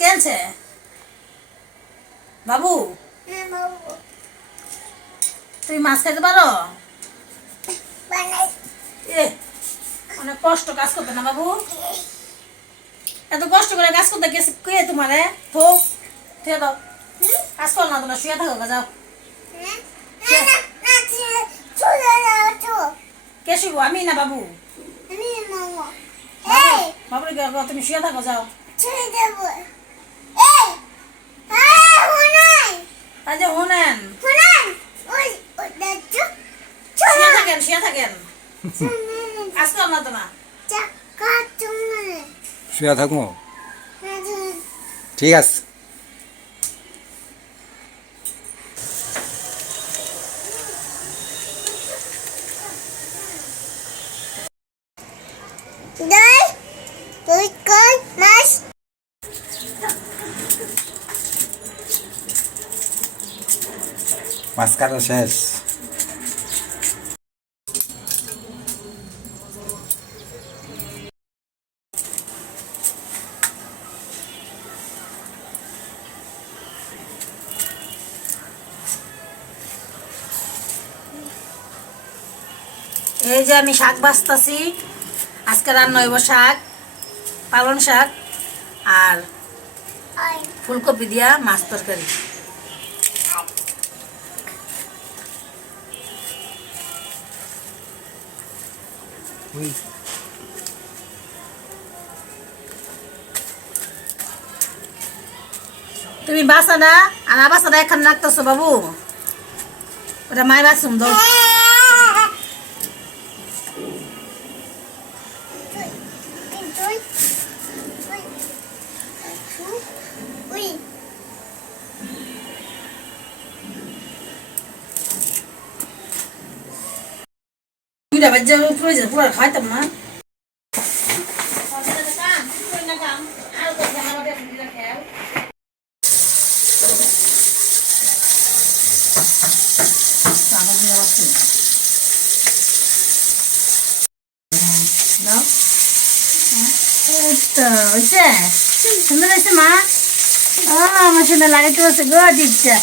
কে আনছে বাবু? তুমি মাছ খাইতে পারো? এ অনেক কষ্ট কাজ করতে না বাবু? এত কষ্ট করে কাজ করতে গেছে কে তোমারে? হোক ঠিক দাও, কাজ করো না, তোমরা শুয়ে থাকো, যাও। কে শুইব? আমি না বাবু? বাবু তুমি শুয়ে থাকো, যাও। তাই যে শুনেন, শুয়ে থাকেন, শুয়ে থাকেন, কাজ করো না তোমরা। শুয়ে থাকবো, ঠিক আছে। মাছ কাটা শেষ। এই যে আমি শাক বাছতাছি, আজকে রান্না হইব শাক, পালং শাক আর ফুলকপি দিয়া মাছ তরকারি। তুমি বাসা না আর বাসাটা এখানে রাখতেছো বাবু, ওটা মায়ের বাসুম দাও। দুইটা বাচ্চা প্রয়োজন পুরো খাইতাম না। সুন্দর হয়েছে মা, আমার সুন্দর লাগাইতে বলছে গো। দিচ্ছা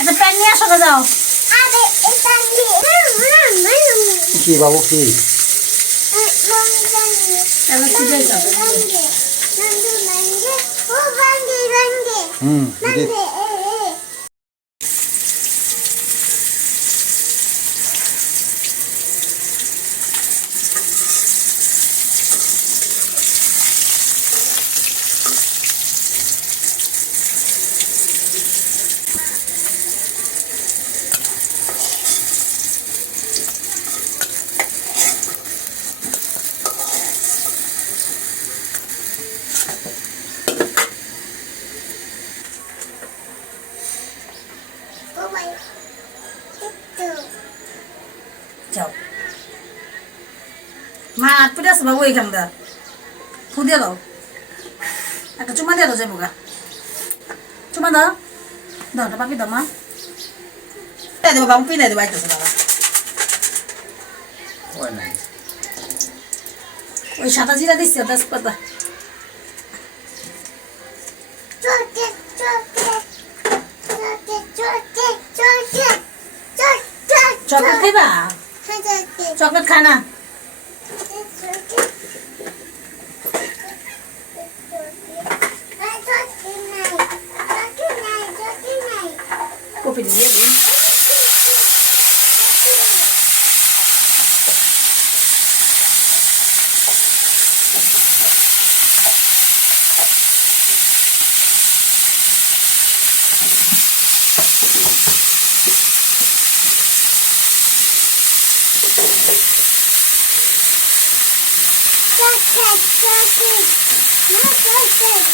একটা প্যান নিয়ে আসো, যাও। কি বাবু কি? যাও মা, হাত পেটে আছে বাবু, এইখানটা ফু দিয়ে দাও, একটা চুমা দিয়ে দাও, যাবো গা, চুমা দাও, দাও ওটা পাপি দাও মা, দেবো বাবু, পিনাই দেবো, আইতেছে বাবা। ওই সাদা জিরা দিচ্ছি, তেজপাতা, চকলেট খাইবা? চকলেট খায় না? কপি দিয়ে দিই।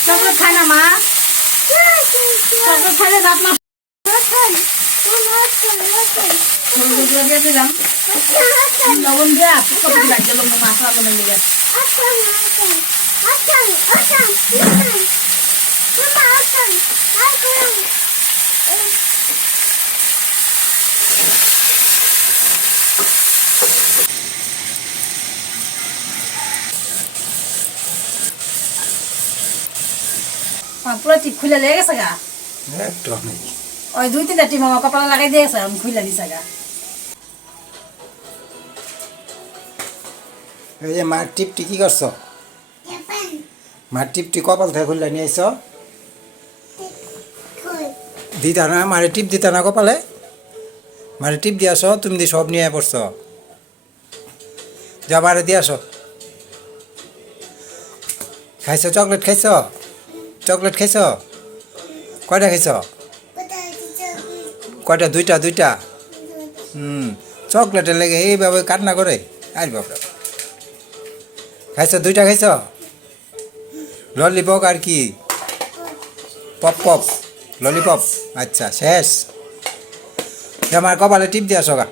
চকলেট খায় না মা? চকলেট খাইলে দাঁত না। দিয়ে দিলাম লবণ দিয়ে, কপি রাখতে মাছ রান্না লেগে। পুরো টিপ খুলে লেগে গেছে গা একটু নেই ওই 2-3টা টিপ আমার কপালে লাগাই দিয়েছে আমি খুলে দিছে গা এই যে মার টিপটি কি করছো মার টিপটি কপাল থেকে খুললে নিয়ে এসো দিতা না মারে টিপ দিতা না কপালে মারে টিপ দিয়ে আসো তুমি দি সব নিয়ে পড়ছো যা মারে দিয়ে আসো খাইছো চকলেট খাইছো চকলেট খাইছো কয়টা খাইছো কয়টা দুইটা চকলেটের লেগে এইভাবে কান্না করে আর বাবা খাইছো দুইটা খাইছো ললিপপ আর কি পপ পপ ললিপপ আচ্ছা শেষ আমার কপালে টিপ দিয়ে আসো গা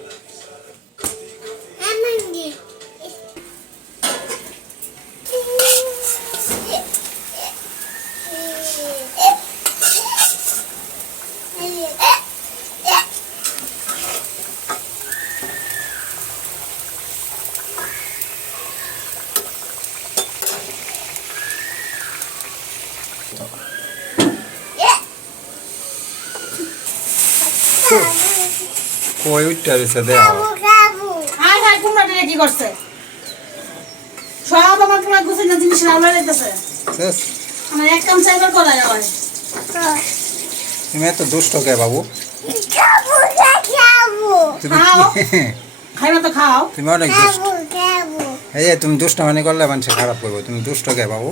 কই উঠতে রয়েছে দেওয়া হাই হাই কুমড়াটা কি করছে সব আমার পুরো গুছিয়ে জিনিস রাউলা যাইতেছে আমার এক কাম চাইবার করা যায় তুমি এত দুষ্ট কে বাবু তুমি খাও খাইবা তো খাও তুমি অনেক দুষ্ট এই যে তুমি দুষ্টমানি করলে মানুষ খারাপ করবো তুমি দুষ্ট কে বাবু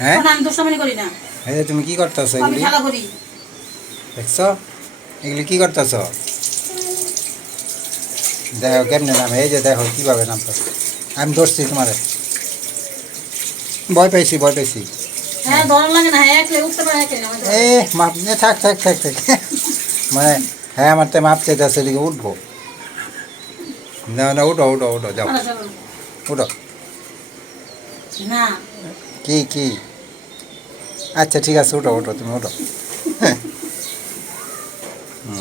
হ্যাঁ আমি দুষ্টমানি করি না এই যে তুমি কি করতেছো আমি এগুলি খেলা করি দেখছো এগুলি কি করতেছো দেখো কেমনে নামে এই যে দেখো কিভাবে নামতেছে আমি ধরছি তোমারে ভয় পাইছি হ্যাঁ ডর লাগে না হ্যাঁ একলে উঠতে পারে একলে না এ মাপ নে থাক মানে হ্যাঁ আমার তো মাপ চাইতেছে এদিকে উঠবো না না উঠো যাও উঠো না কি আচ্ছা ঠিক আছে উঠো তুমি উঠো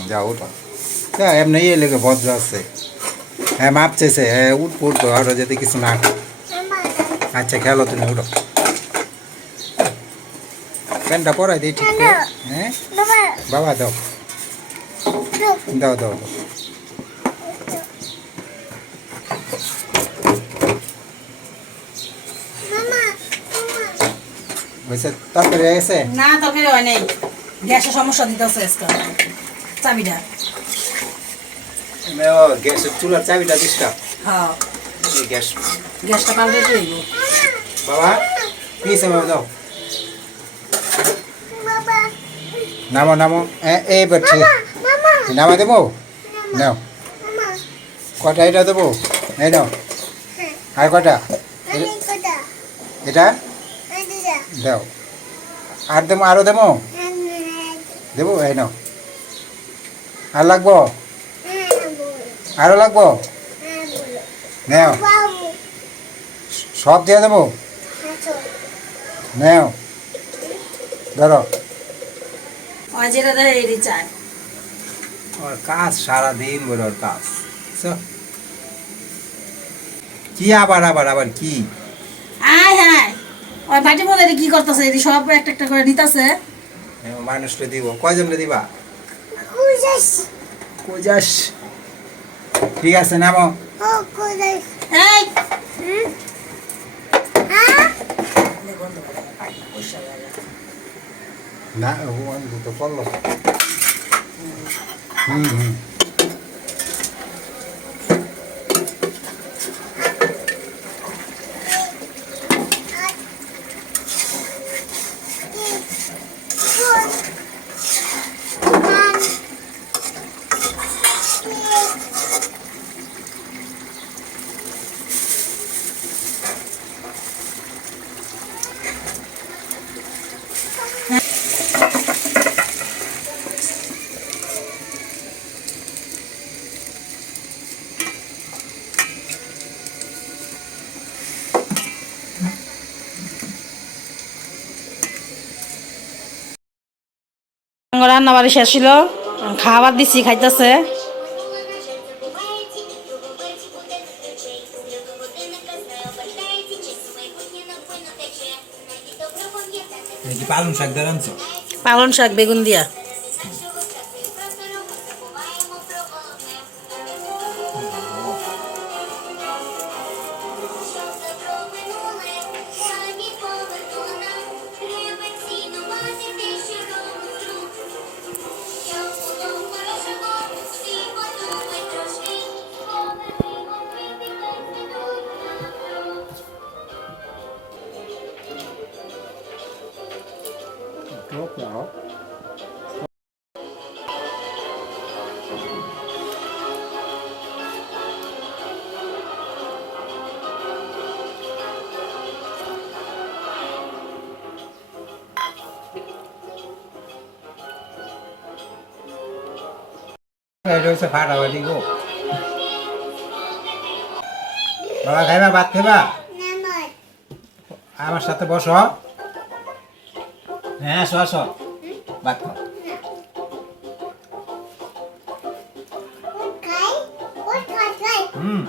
যাও উঠো হ্যাঁ এমনি ইয়ে লেগে ভদ্র আছে হ্যাঁ মাপ চেয়েছে হ্যাঁ উঠবো আরো যদি কিছু না আচ্ছা খেলো তুমি উঠো প্যান্টটা পরাই দিই ঠিক করে হ্যাঁ বাবা দাও হয়েছে তরকারি হয়ে গেছে না তরকারি হয় নাই গ্যাসের সমস্যা দিতেছে আজকে চাবিটা গ্যাসের চুলার চাবিটা দিসটা হ্যাঁ গ্যাসটা পাল্টে দিব বাবা কি হয়েছে বাবা দাও নামো এইবার ঠিক নামা দেবো নাও কটা এটা দেবো এই নাও আর কটা এটা দাও আর দেবো আরও দেবো এই নাও আর লাগবো আরও লাগবো নাও সব দিয়ে দেবো নাও ধরো ওই যেটা দেয় এই চাই ওর কাজ সারাদিন বলে ওর কাজ কি আবার কি আয় হ্যাঁ ওই বাটি বলে কি করতেছে এটি সব একটা করে নিতেছে মানুষটা দিব কয়জনকে দিবা কোজাস ঠিক আছে নামো এই না তো করলো হুম রান্না বাড়ি শেষ ছিল খাবার দিচ্ছি খাইতেছে নাকি পালং শাক দিয়ে রাঁধছো? পালং শাক বেগুন দিয়া। এটা হচ্ছে ফাটাফাটি গো। বাবা খাইবা, ভাত খাইবা? আমার সাথে বসো। হ্যাঁ আসো আসো, ভাত খাও। হুম